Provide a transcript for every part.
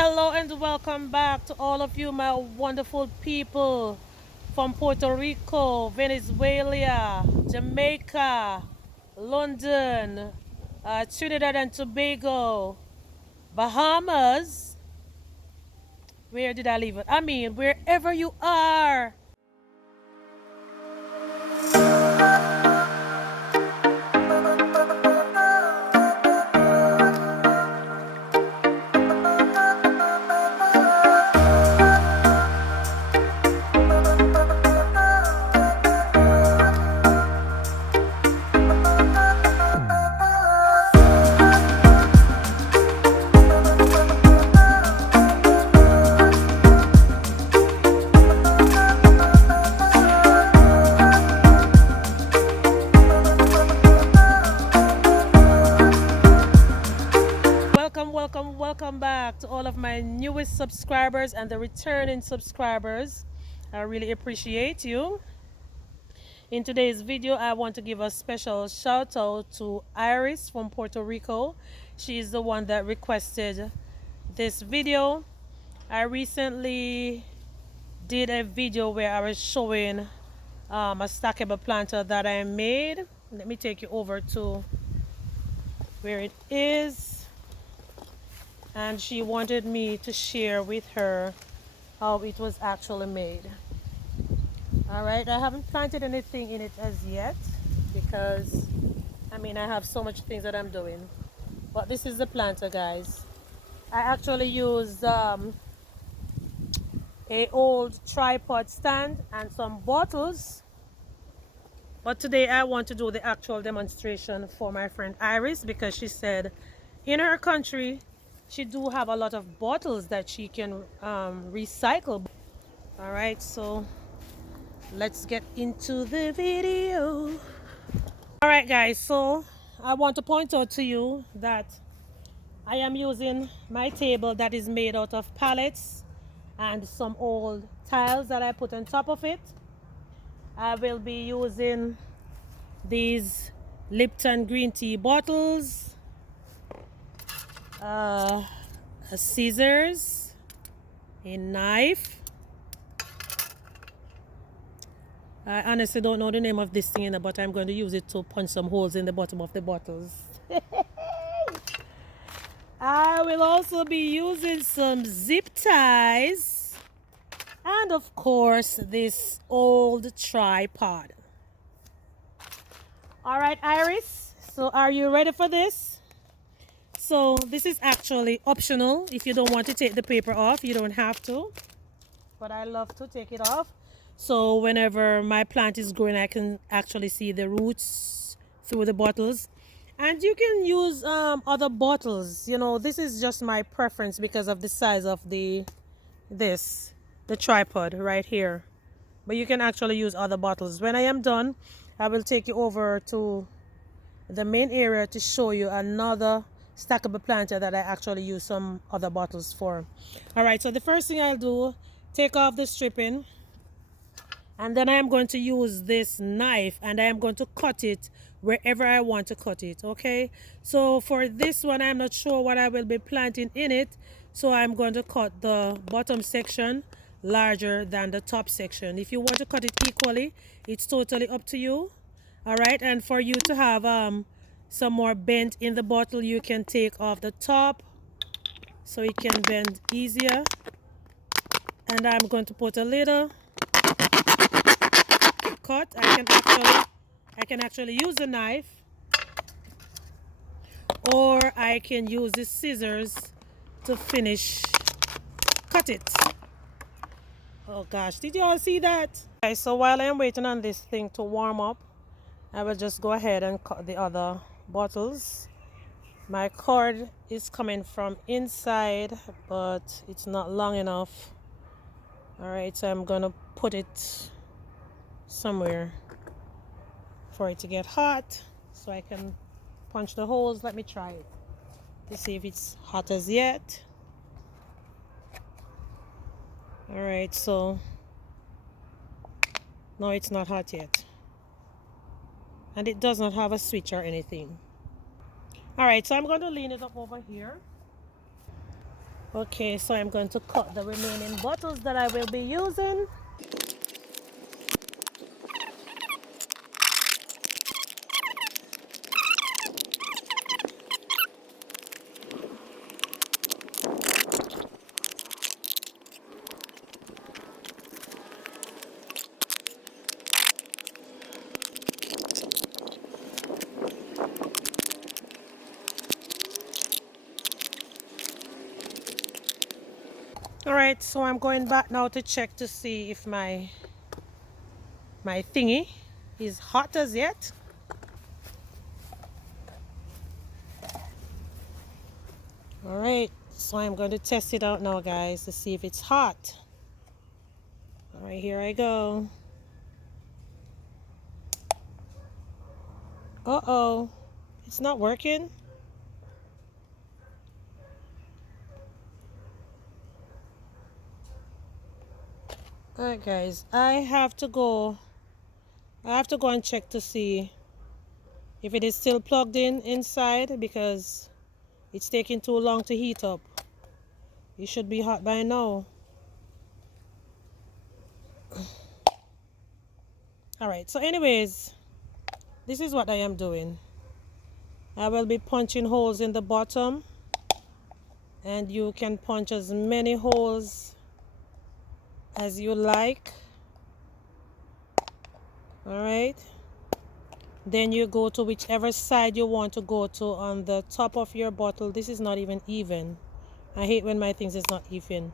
Hello and welcome back to all of you, my wonderful people from Puerto Rico, Venezuela, Jamaica, London, Trinidad and Tobago, Bahamas. Where did I leave it? I mean, wherever you are. Welcome back to all of my newest subscribers and the returning subscribers. I really appreciate you. In today's video, I want to give a special shout out to Iris from Puerto Rico. She is the one that requested this video. I recently did a video where I was showing a stackable planter that I made. Let me take you over to where it is. And she wanted me to share with her how it was actually made. All right, I haven't planted anything in it as yet because I have so much things that I'm doing. But this is the planter, guys. I actually used a old tripod stand and some bottles. But today I want to do the actual demonstration for my friend Iris because she said in her country she do have a lot of bottles that she can recycle. All right, so let's get into the video. All right, guys, so I want to point out to you that I am using my table that is made out of pallets and some old tiles that I put on top of it. I will be using these Lipton green tea bottles, scissors, a knife. I honestly don't know the name of this thing, but I'm going to use it to punch some holes in the bottom of the bottles. I will also be using some zip ties and of course this old tripod. All right, Iris, so are you ready for this? So this is actually optional. If you don't want to take the paper off, you don't have to, but I love to take it off. So whenever my plant is growing, I can actually see the roots through the bottles. And you can use other bottles. You know, this is just my preference because of the size of the tripod right here. But you can actually use other bottles. When I am done, I will take you over to the main area to show you another stackable planter that I actually use some other bottles for. All right, so the first thing I'll do, take off the stripping. And then I am going to use this knife and I am going to cut it wherever I want to cut it, okay? So for this one, I'm not sure what I will be planting in it. So I'm going to cut the bottom section larger than the top section. If you want to cut it equally, it's totally up to you. All right, and for you to have some more bend in the bottle, you can take off the top so it can bend easier. And I'm going to put a little cut. I can actually use a knife, or I can use the scissors to finish cut it. Oh gosh, did you all see that? Okay, so while I'm waiting on this thing to warm up, I will just go ahead and cut the other bottles. My cord is coming from inside, but it's not long enough. All right, so I'm gonna put it somewhere for it to get hot so I can punch the holes. Let me try it to see if it's hot as yet. All right, so no, it's not hot yet, and it does not have a switch or anything. All right, so I'm going to lean it up over here. Okay, so I'm going to cut the remaining bottles that I will be using. All right, so I'm going back now to check to see if my thingy is hot as yet. All right, so I'm going to test it out now, guys, to see if it's hot. All right, here I go. Uh-oh, it's not working. All right, guys, I have to go and check to see if it is still plugged in inside, because it's taking too long to heat up. It should be hot by now. All right, so anyways, this is what I am doing. I will be punching holes in the bottom, and you can punch as many holes as you like. All right, then you go to whichever side you want to go to on the top of your bottle. This is not even even. I hate when my things is not even.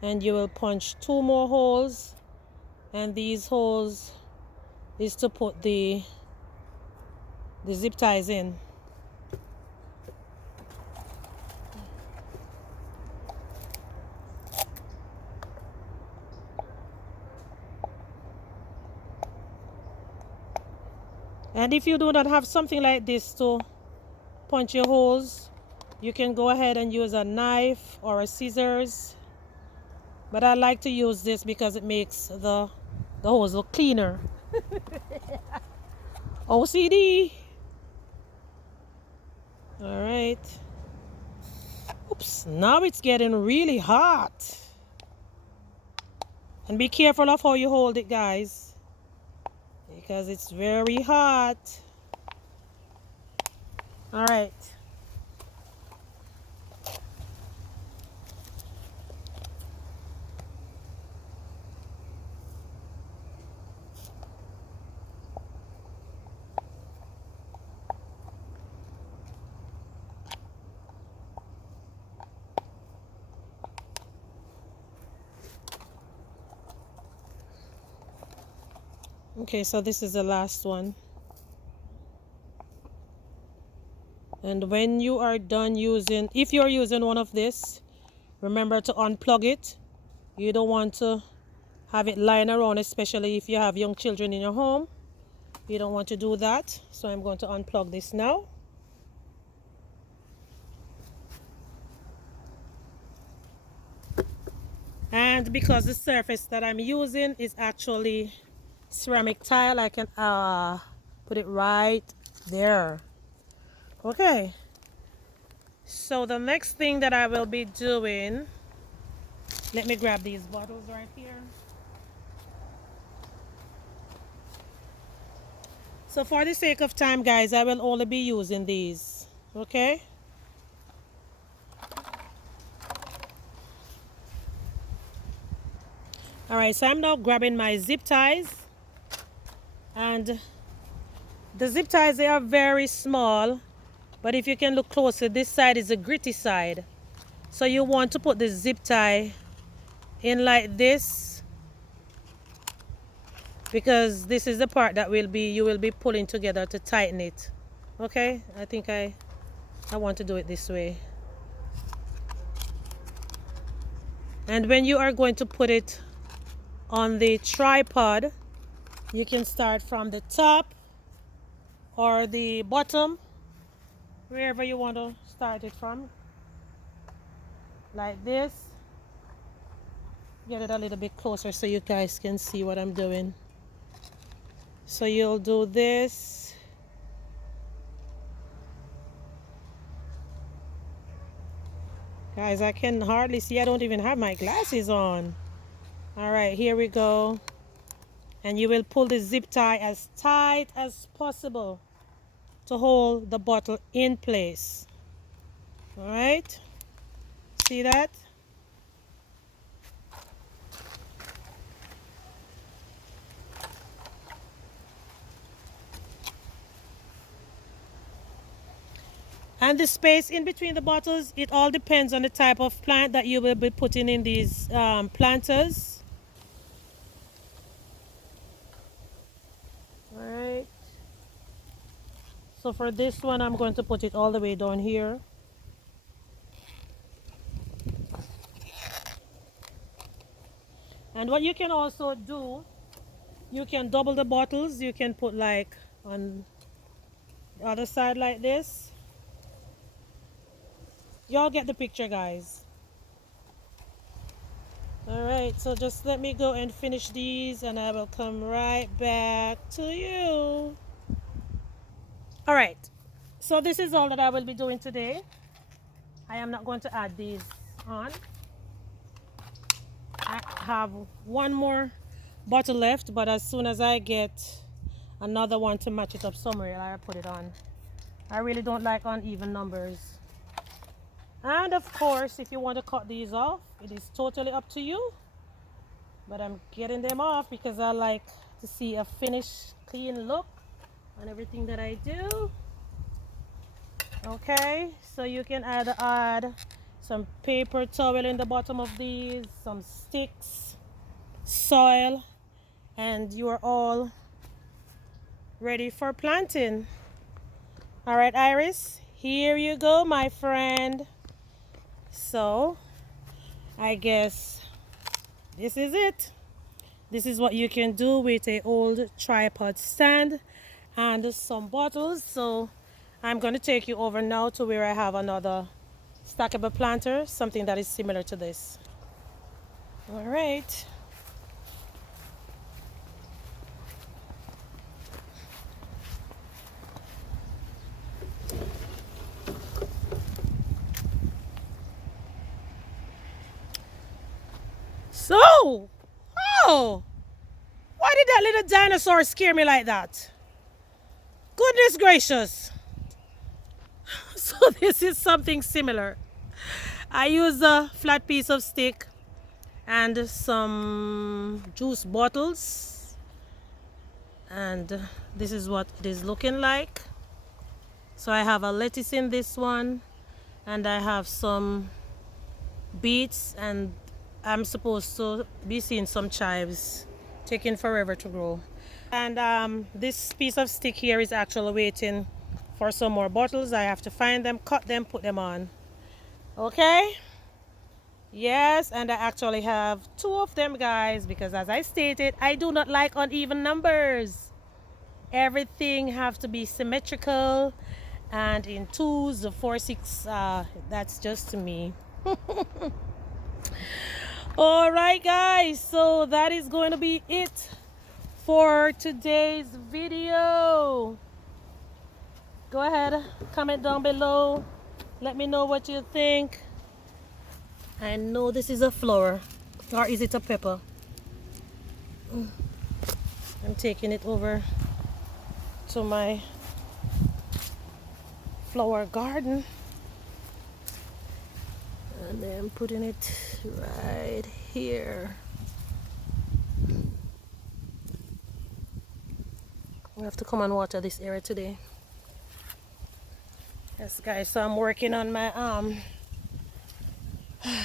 And you will punch 2 more holes, and these holes is to put the zip ties in. And if you do not have something like this to punch your holes, you can go ahead and use a knife or a scissors. But I like to use this because it makes the holes look cleaner. OCD. All right. Oops, now it's getting really hot. And be careful of how you hold it, guys, because it's very hot. All right. Okay, so this is the last one. And when you are done using, if you're using one of this, remember to unplug it. You don't want to have it lying around, especially if you have young children in your home. You don't want to do that. So I'm going to unplug this now. And because the surface that I'm using is actually ceramic tile, I can put it right there. Okay, so the next thing that I will be doing, let me grab these bottles right here. So for the sake of time, guys, I will only be using these. Okay, all right, so I'm now grabbing my zip ties, and the zip ties, they are very small, but if you can look closer, this side is a gritty side. So you want to put the zip tie in like this, because this is the part that you will be pulling together to tighten it. Okay, I think I want to do it this way. And when you are going to put it on the tripod, you can start from the top or the bottom, wherever you want to start it from, like this. Get it a little bit closer so you guys can see what I'm doing. So you'll do this, Guys, I can hardly see. I don't even have my glasses on. All right, here we go. And you will pull the zip tie as tight as possible to hold the bottle in place. All right, see that? And the space in between the bottles, it all depends on the type of plant that you will be putting in these planters. All right. So for this one, I'm going to put it all the way down here. And what you can also do, you can double the bottles. You can put like on the other side like this. Y'all get the picture, guys. All right, so just let me go and finish these and I will come right back to you. All right, so this is all that I will be doing today. I am not going to add these on. I have one more bottle left, but as soon as I get another one to match it up somewhere, I'll put it on. I really don't like uneven numbers. And of course, if you want to cut these off, it is totally up to you. But I'm getting them off because I like to see a finished, clean look on everything that I do. Okay, so you can either add some paper towel in the bottom of these, some sticks, soil, and you are all ready for planting. All right, Iris, here you go, my friend. So I guess this is it. This is what you can do with an old tripod stand and some bottles. So I'm going to take you over now to where I have another stackable planter, something that is similar to this. All right. So, oh, why did that little dinosaur scare me like that? Goodness gracious. So this is something similar. I use a flat piece of stick and some juice bottles. And this is what it is looking like. So I have a lettuce in this one. And I have some beets, and I'm supposed to be seeing some chives taking forever to grow. And this piece of stick here is actually waiting for some more bottles. I have to find them, cut them, put them on. Okay? Yes, and I actually have 2 of them, guys, because as I stated, I do not like uneven numbers. Everything have to be symmetrical and in 2s, 4, 6, that's just me. All right, guys, so that is going to be it for today's video. Go ahead, comment down below, let me know what you think. I know this is a flower, or is it a pepper? I'm taking it over to my flower garden. And then putting it right here. We have to come and water this area today. Yes, guys, so I'm working on my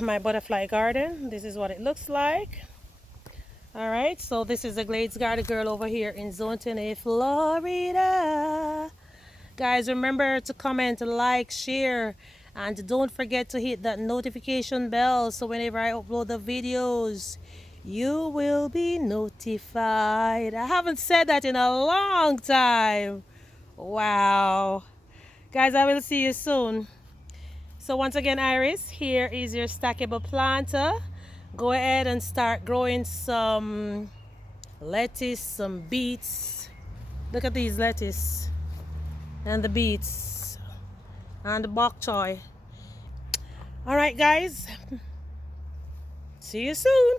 my butterfly garden. This is what it looks like. All right, so this is the Glades Garden Girl over here in Zone 10A, Florida. Guys, remember to comment, like, share, and don't forget to hit that notification bell so whenever I upload the videos, you will be notified. I haven't said that in a long time. Wow. Guys, I will see you soon. So once again, Iris, here is your stackable planter. Go ahead and start growing some lettuce, some beets. Look at these lettuce and the beets and the bok choy. All right, guys. See you soon.